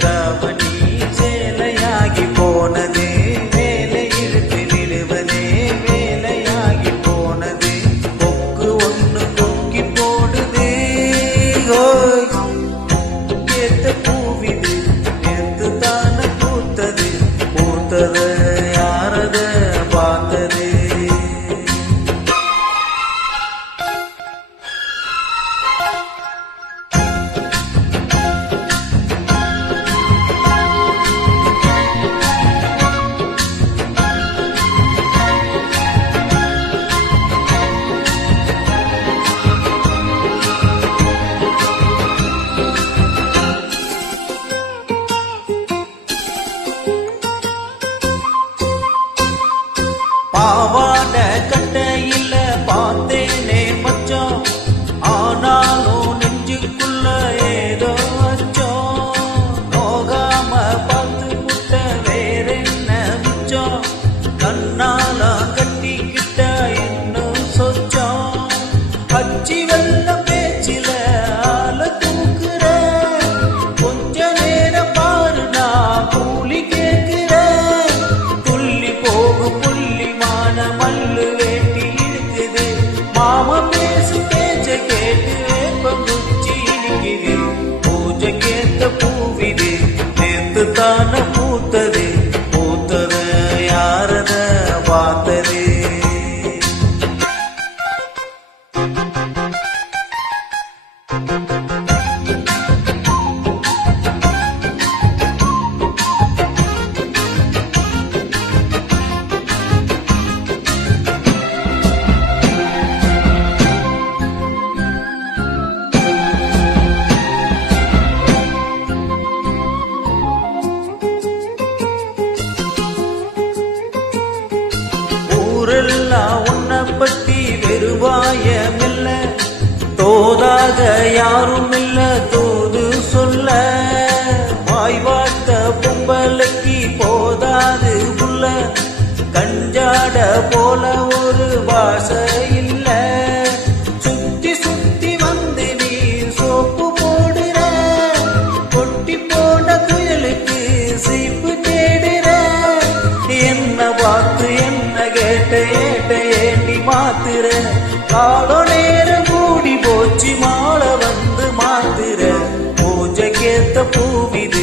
தாவணி சேலையாகி போனது வேலை இழுத்து விழுவதே வேலையாகி போனது கொக்கு ஒண்ணு கொக்கி போடுது ஏத்த பூவிது நேத்து தான பூத்தது பூத்தத யாரத பார்த்தது பாவாட கட்டையில பார்த்தேனே மச்சான் ஆனாலும் நெஞ்சுக்குள்ள ஏதோ அச்சம் நோகாம பார்த்து முட்ட வேறென்ன மிச்சம் கண்ணால கட்டிக்கிட்ட இன்னும் சொச்சம் அச்சி வெள்ள பேச்சில ஆள தூக்குற கொஞ்ச நேரம் பாரு நான் கூலி கேட்கிறேன் துள்ளி போகும் மல்லு வேட்டி இருக்குது மாமா பேசு பேச்ச கேட்டு வேப்ப குச்சி இனிக்குது பூஜை கேட்ட பூவிது நேத்து தான பூத்தது பூத்தத யாரத பார்த்தது ஊரெல்லாம் உன்னை பத்தி வெறுவாயமில்ல தோதாக யாரும் இல்ல தூது சொல்ல வாய் வார்த்த பொம்பளைக்கு போதாது உள்ள கஞ்சாட போல ஒரு பாஷை இல்ல சுத்தி சுத்தி வந்து நீ சோப்பு போடுற கொட்டி போன குயலுக்கு சீப்பு தேடுற என்ன பார்த்து என்ன கேட்ட ஏட்ட ஏண்டி மாத்துற காலோ நேரம் கூடி போச்சு மாலை வந்து மாத்துற பூஜை கேத்த பூவிது